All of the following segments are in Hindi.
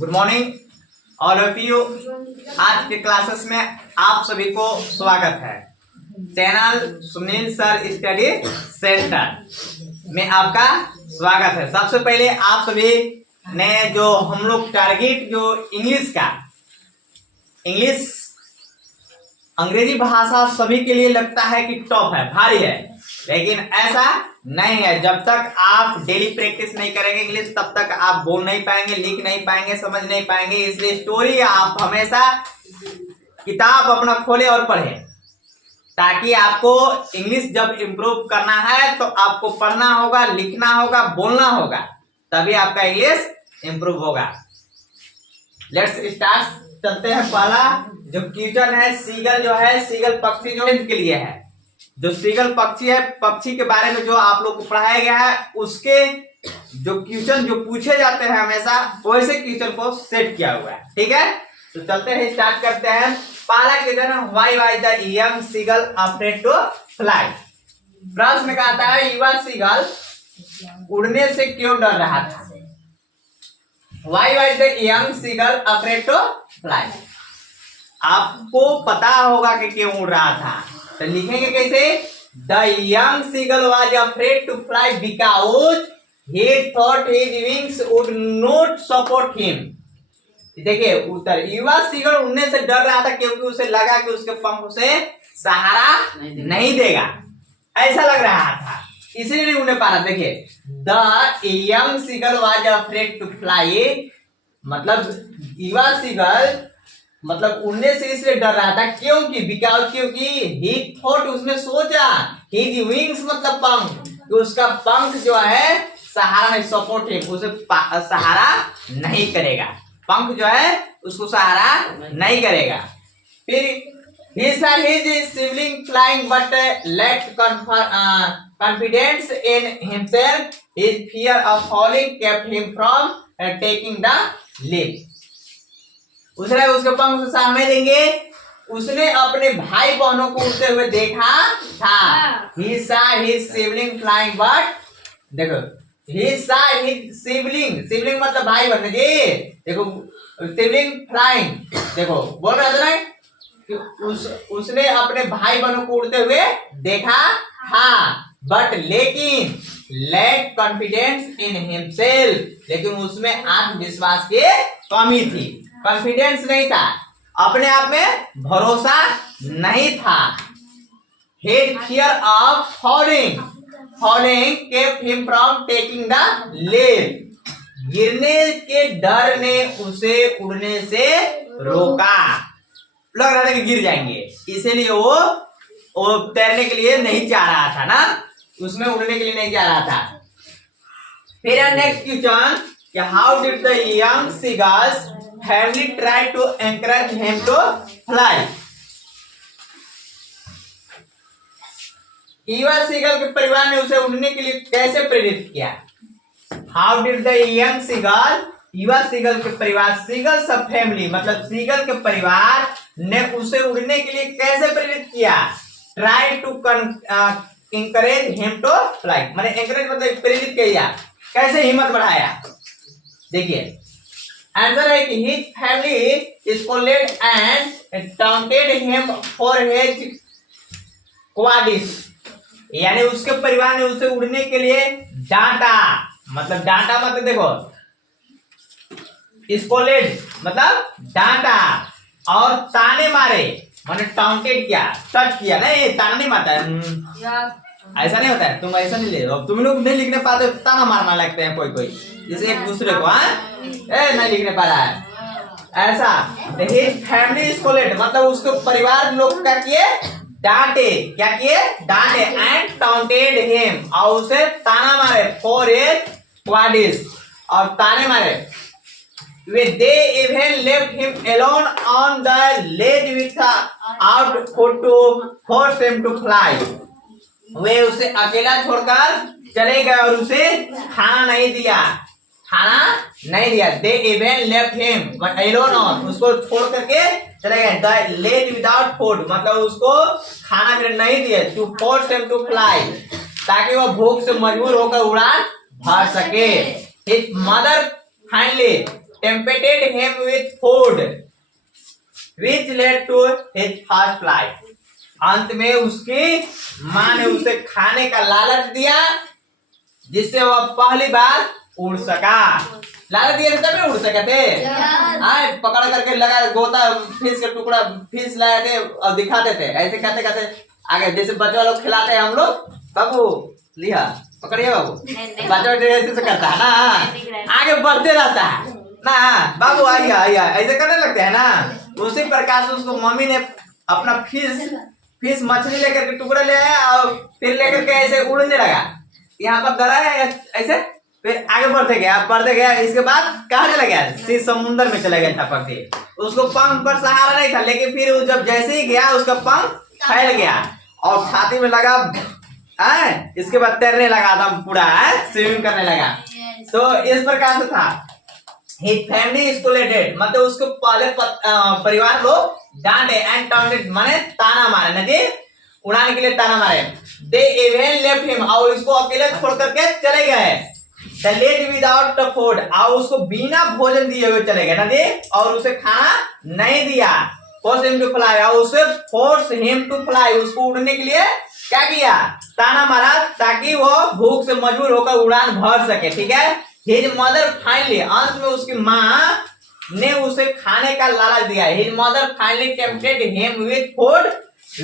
Good morning all of you. आज के क्लासेस में आप सभी को स्वागत है। Channel Sunil sir study centre में आपका स्वागत है। सबसे पहले आप सभी ने जो हम लोग टारगेट जो इंग्लिश का इंग्लिश अंग्रेजी भाषा सभी के लिए लगता है कि टफ है, भारी है, लेकिन ऐसा नहीं है। जब तक आप डेली प्रैक्टिस नहीं करेंगे इंग्लिश तब तक आप बोल नहीं पाएंगे, लिख नहीं पाएंगे, समझ नहीं पाएंगे। इसलिए स्टोरी आप हमेशा किताब अपना खोले और पढ़े, ताकि आपको इंग्लिश जब इम्प्रूव करना है तो आपको पढ़ना होगा, लिखना होगा, बोलना होगा, तभी आपका इंग्लिश इम्प्रूव होगा। Let's start. चलते हैं। पहला जो क्वेश्चन है, सीगल जो है, सीगल पक्षी जो के लिए है। जो सीगल पक्षी है, पक्षी के बारे में जो आप लोग को पढ़ाया गया है, उसके जो क्वेश्चन जो पूछे जाते हैं हमेशा वैसे क्वेश्चन को सेट किया हुआ है। ठीक है, तो चलते हैं, स्टार्ट करते हैं। पहला क्वेश्चन है, why was the young seagull afraid to fly. प्रश्न कहता है, युवा सीगल उड़ने से क्यों डर रहा था। Why was the young seagull afraid to fly. आपको पता होगा कि क्यों उड़ रहा था, तो लिखेंगे कैसे। The young seagull was afraid to fly because he thought his wings would not support him. देखिए उत्तर, युवा सीगल उड़ने से डर रहा था क्योंकि उसे लगा कि उसके पंख उसे सहारा नहीं देगा, ऐसा लग रहा था, इसलिए नहीं उड़ने पा रहा। देखिए, the young seagull was afraid to fly, मतलब युवा सीगल मतलब उड़ने से इसलिए डर रहा था क्योंकि बिकॉज क्योंकि ही थॉट, उसने सोचा, हिज विंग्स मतलब पंख, कि उसका पंख जो है सहारा नहीं, सपोर्ट है, उसे सहारा नहीं करेगा, पंख जो है उसको सहारा नहीं करेगा। फिर he saw his sibling flying but lacked confidence in himself. His fear of falling kept him from taking the leap. उसने उसके पंख से सहारा नहीं देंगे, उसने अपने भाई बहनों को उड़ते हुए देखा था। He saw his sibling flying but, देखो, he saw his sibling मतलब भाई बहन जी, देखो sibling flying, देखो बोल रहा था ना, उसने अपने भाई बहनों को उड़ते हुए देखा था, बट लेकिन लैक कॉन्फिडेंस इन हिमसेल्फ, लेकिन उसमें आत्मविश्वास की कमी थी, कॉन्फिडेंस नहीं था, अपने आप में भरोसा नहीं था। Had fear of falling kept him from taking the leap, गिरने के डर ने उसे उड़ने से रोका। लग रहा था कि गिर जाएंगे, इसीलिए वो तैरने के लिए नहीं चाह रहा था ना, उसमें उड़ने के लिए नहीं चाह रहा था। फिर next question, how did the young seagull's family try to encourage him to fly. युवा सीगल के परिवार ने उसे उड़ने के लिए कैसे प्रेरित किया। How did the young seagull, युवा सीगल के परिवार, सीगल सब फैमिली मतलब सीगल के परिवार ने उसे उड़ने के लिए कैसे प्रेरित किया। Try to encourage him to fly, माने एनकरेज मतलब प्रेरित किया, कैसे हिम्मत बढ़ाया। देखिए आंसर है कि his family scolded and taunted him for his cowardice, यानी उसके परिवार ने उसे उड़ने के लिए डांटा, मतलब डांटा मतलब देखो, स्कोल्डेड मतलब डांटा, और ताने मारे माने टाउंटेड किया, टच किया, नहीं ताना नहीं मारता है, ऐसा नहीं होता है, तुम ऐसा नहीं ले रहे हो, तुम लोग नहीं लिखने पाते, ताना मारना लगते हैं कोई जैसे एक दूसरे को, नहीं लिखने पा रहा है ऐसा। हिज फैमिली स्कोल्डेड मतलब उसके परिवार लोग क्या किए, डांटे, क्या किए, डांटे, एंड टाउंटेड हिम, और उसे ताना मारे, फॉर हिज क्वाडिस, और ताने मारे। They even left him alone on the ledge without food to force him to fly. वे उसे अकेला छोड़कर चले गए और उसे खाना नहीं दिया। They even left him alone on, उसको छोड़ करके चले गए। The ledge without food मतलब उसको खाना पीना नहीं दिया, to force him to fly, ताकि वह भूख से मजबूर होकर उड़ान भर सके। His mother finally tempted him with food which led to his first flight. अंत में उसकी माँ ने उसे खाने का लालच दिया जिससे वह पहली बार उड़ सका। लालच दिया तभी उड़ सके थे। पकड़ करके लगा गोता फिश का टुकड़ा फिश लाए थे और दिखाते थे, ऐसे करते करते आगे जैसे बच्चा लोग खिलाते हैं हम लोग। बाबू लिया पकड़िए बाबू, बच्चा ऐसे से करता है ना, आगे बढ़ते रहता है ना। बाबू आइए आइए ऐसे करने लगते हैं ना। उसी प्रकार से उसको मम्मी ने अपना फिश मछली लेकर के टुकड़ा ले आया और फिर लेकर के ऐसे उड़ने लगा। यहाँ पर धरा है ऐसे, फिर आगे बढ़ते गया। इसके बाद कहाँ चला गया? सी समुद्र में चला गया था पक्षी। उसको पंख पर सहारा नहीं था, लेकिन फिर वो जब जैसे ही गया उसका पंख फैल गया और छाती में लगा। इसके बाद तैरने लगा था पूरा, स्विमिंग करने लगा। तो इस प्रकार से था। His family scolded, मतलब उसको पहले परिवार लोग डांटे एंड टाउंटेड माने ताना मारे, ना जी उड़ाने के लिए ताना मारे। They even left him, और उसको अकेले छोड़ करके चले गए। The late without the food, और उसको बिना भोजन दिए हुए चले गए ना जी, और उसे खाना नहीं दिया। Force him to fly, और उसे force him to fly, उसको उड़ने के लिए क्या किया? ताना मारा ताकि वो भूख से मजबूर होकर उड़ान भर सके। ठीक है। His mother finally, अंत में उसकी माँ ने उसे खाने का लालच दिया। His mother finally tempted him with food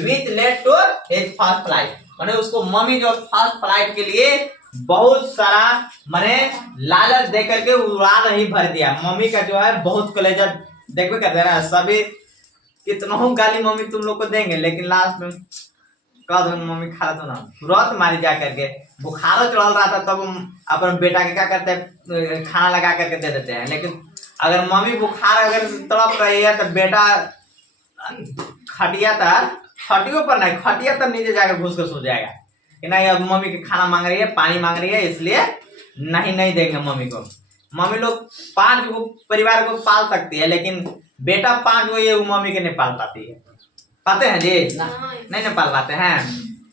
which led to his first flight, माने उसको मम्मी जो फर्स्ट फ्लाइट के लिए बहुत सारा माने लालच दे करके उड़ान ही भर दिया। मम्मी का जो है बहुत कलेजा देखो कहते हैं ना, सभी कितना गाली मम्मी तुम लोग को देंगे, लेकिन लास्ट में कह दो मम्मी खा तो ना, तुरंत मारी जा करके। बुखार चढ़ रहा था तब अपन बेटा के क्या करते हैं, खाना लगा करके दे देते हैं। लेकिन अगर मम्मी बुखार अगर तड़प रही है तो बेटा खटिया पर नहीं, खटिया तर नीचे जाकर घुस कर सो जाएगा कि नहीं अब मम्मी की खाना मांग रही है, पानी मांग रही है, इसलिए नहीं देंगे मम्मी को। मम्मी लोग 5 को परिवार को पाल सकती है, लेकिन बेटा 5 को ये मम्मी के नहीं पाल पाती है। पाते हैं जी? नहीं पाल पाते हैं।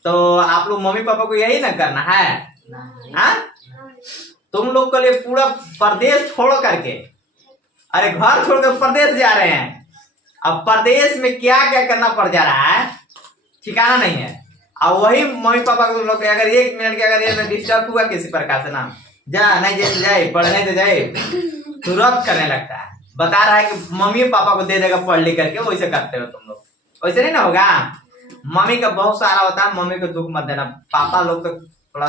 तो आप लोग मम्मी पापा को यही ना करना है। तुम लोग के लिए पूरा प्रदेश छोड़ करके, अरे घर छोड़ कर प्रदेश जा रहे हैं। अब प्रदेश में क्या क्या करना पड़ जा रहा है ठिकाना नहीं है। और वही मम्मी पापा को तुम लोग अगर 1 मिनट के अगर ये डिस्टर्ब हुआ किसी प्रकार से ना, जा नहीं जैसे जाए पढ़ने तो जाए, तुरंत करने लगता है। बता रहा है कि मम्मी पापा को दे देगा पढ़ लिख करके, वैसे करते हो तुम लोग। वैसे नहीं ना होगा। मम्मी का बहुत सारा होता है, मम्मी को दुख मत देना। पापा लोग तो थोड़ा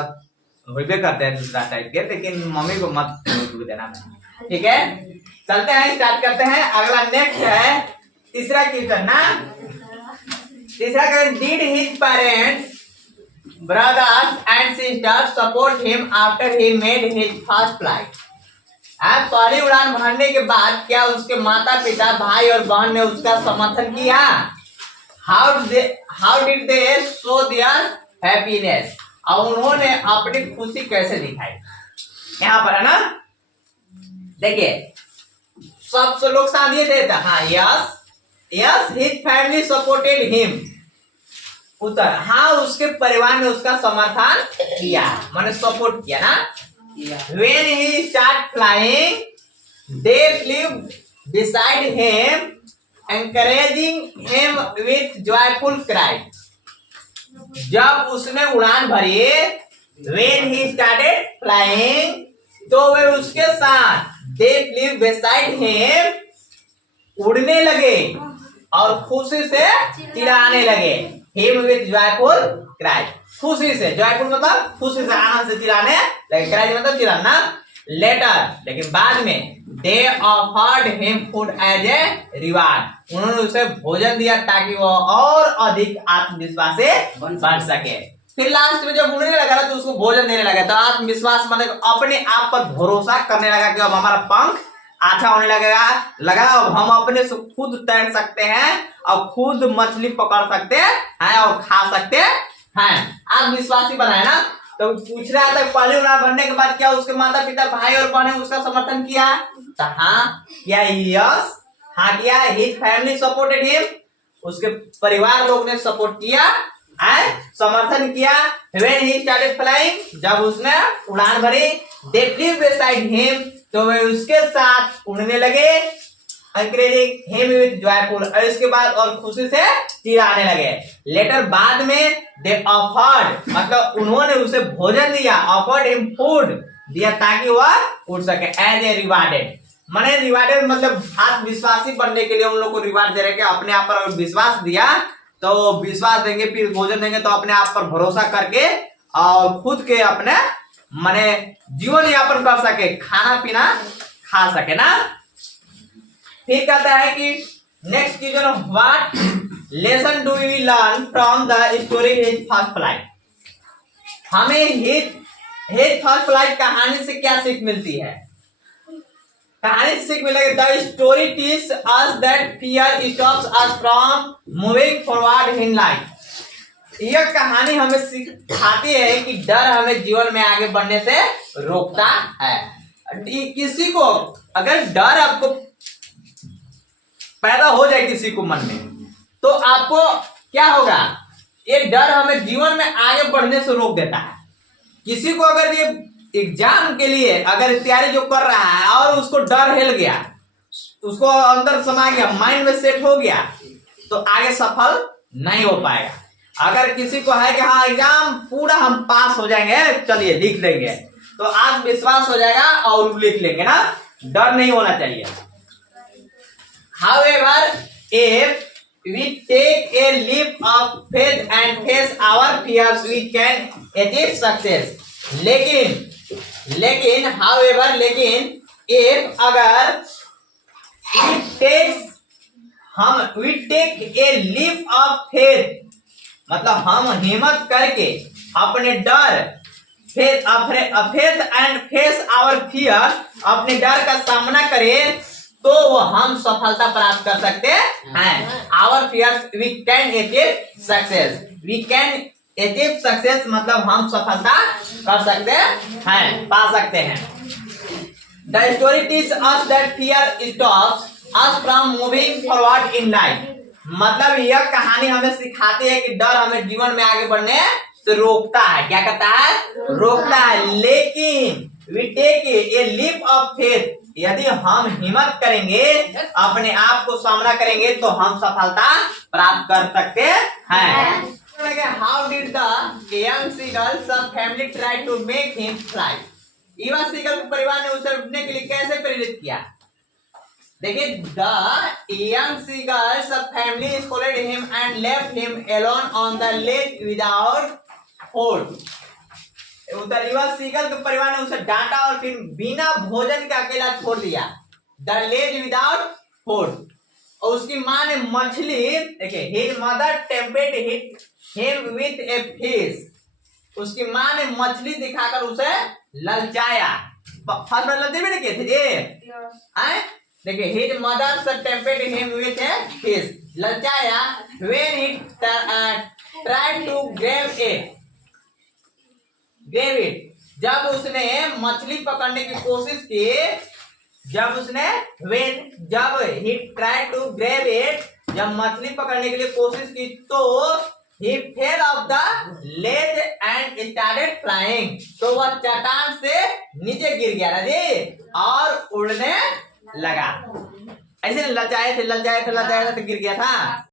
होइबे करते हैं दूसरा टाइप के, लेकिन मम्मी को मत दुख देना। ठीक है, चलते हैं, स्टार्ट करते हैं। अगला नेक्स्ट है तीसरा क्वेश्चन ना। तीसरा question, did his parents brothers and sisters support him after he made his first flight. पहली उड़ान भरने के बाद क्या उसके माता पिता भाई और बहन ने उसका समर्थन किया? How did they show their happiness? और उन्होंने अपनी खुशी कैसे दिखाई? यहाँ पर है ना, देखिए सब लोग साथ दिए थे। हाँ, yes his family supported him। उत्तर, हाँ उसके परिवार ने उसका समर्थन किया, माने सपोर्ट किया ना। When he started flying, they flew beside him, encouraging him with joyful cry। जब उसने उड़ान भरी, when he started flying, तो वे उसके साथ they flew beside him, उड़ने लगे और खुशी से चिल्लाने लगे। him with joyful cry, खुशी से, joyful मतलब खुशी से, आनंद से चिल्लाने लगे। cry मतलब चिल्लाना। later, लेकिन बाद में they offered him food as a reward, उन्होंने उसे भोजन दिया ताकि वो और अधिक आत्मविश्वास से बन सके। फिर लास्ट में जब उड़ने लगा तो उसको भोजन देने लगा, तो आत्मविश्वास मतलब अपने आप पर भरोसा करने लगा कि अब हमारा पंख अच्छा होने लगा अब हम अपने से खुद तैर सकते हैं और खुद मछली पकड़ सकते हैं और खा सकते हैं। आत्मविश्वासी बनाए ना। तो पूछ रहा था पहले उड़ान भरने के बाद क्या उसके माता पिता भाई और बहन उसका समर्थन किया? तो हाँ किया, यस हाँ किया। हिज फैमिली सपोर्टेड हिम, उसके परिवार लोग ने सपोर्ट किया, समर्थन किया। व्हेन ही स्टार्टेड फ्लाइंग, जब उसने उड़ान भरी, दे फ्लेव बिसाइड हिम, तो वे उसके साथ उड़ने लगे, encouraging him with joyful, और इसके बाद और खुशी से चिल्लाने लगे। लेटर बाद में they offered, मतलब उन्होंने उसे भोजन दिया, offered him food, दिया ताकि वह उड़ सके, as a rewarded, माने रिवार्डेड मतलब आत्मविश्वासी बनने के लिए उन लोग को रिवार्ड दे रहे हैं। अपने आप पर विश्वास दिया तो विश्वास देंगे, फिर भोजन देंगे तो अपने आप पर भरोसा करके और खुद के अपने माने जीवन यापन कर सके, खाना पीना खा सके ना। फिर कहता है कि next question, what lesson do we learn from the story his first flight. हमें हिज फर्स्ट फ्लाइट कहानी से क्या सीख मिलती है? कहानी से सीख मिलेगी, the story teach us that fear stops us from moving forward in life. यह कहानी हमें सिखाती है कि डर हमें जीवन में आगे बढ़ने से रोकता है। किसी को अगर डर आपको पैदा हो जाए किसी को मन में, तो आपको क्या होगा, ये डर हमें जीवन में आगे बढ़ने से रोक देता है। किसी को अगर ये एग्जाम के लिए अगर तैयारी जो कर रहा है और उसको डर हिल गया, उसको अंदर समा गया, माइंड में सेट हो गया, तो आगे सफल नहीं हो पाएगा। अगर किसी को है कि हाँ एग्जाम पूरा हम पास हो जाएंगे, चलिए लिख लेंगे, तो आज विश्वास हो जाएगा और लिख लेंगे ना, डर नहीं होना चाहिए। However, if we take a leap of faith and face our fears, we can achieve success. लेकिन however, if अगर we take a leap of faith, मतलब हम हिम्मत करके अपने डर faith and face our fear, अपने डर का सामना करें, तो वो हम सफलता प्राप्त कर सकते हैं। Our fears we can achieve success, we can achieve success मतलब हम सफलता कर सकते हैं, पा सकते हैं। The story teach us that fear stops us from moving forward in life, मतलब यह कहानी हमें सिखाती है कि डर हमें जीवन में आगे बढ़ने से रोकता है। क्या करता है? रोकता है। लेकिन we take a leap of faith, यदि हम हिम्मत करेंगे, अपने आप को सामना करेंगे, तो हम सफलता प्राप्त कर सकते हैं। How did the young seagull sub family try to make him fly. युवा सीगल के परिवार ने उसे उड़ने के लिए कैसे प्रेरित किया? देखिए, the young seagull sub family scold him and left him alone on the lake without food. उधर युवा सीगल के परिवार ने उसे डांटा और फिर बिना भोजन के अकेला छोड़ दिया। The ledge without food. और उसकी माँ ने मछली, देखिए, his mother tempted him with a fish. उसकी माँ ने मछली दिखाकर उसे ललचाया। फर्स्ट में ललचे भी नहीं किए थे ये, देखिए, his mother tempted him with a fish, ललचाया। When he tried to grab it, जब उसने मछली पकड़ने की कोशिश की, जब he tried to grab it, जब मछली पकड़ने के लिए कोशिश की, तो he fell off the ledge and started flying, तो वह चट्टान से नीचे गिर गया ना जी, और उड़ने लगा। ऐसे ललचाए थे तो गिर गया था।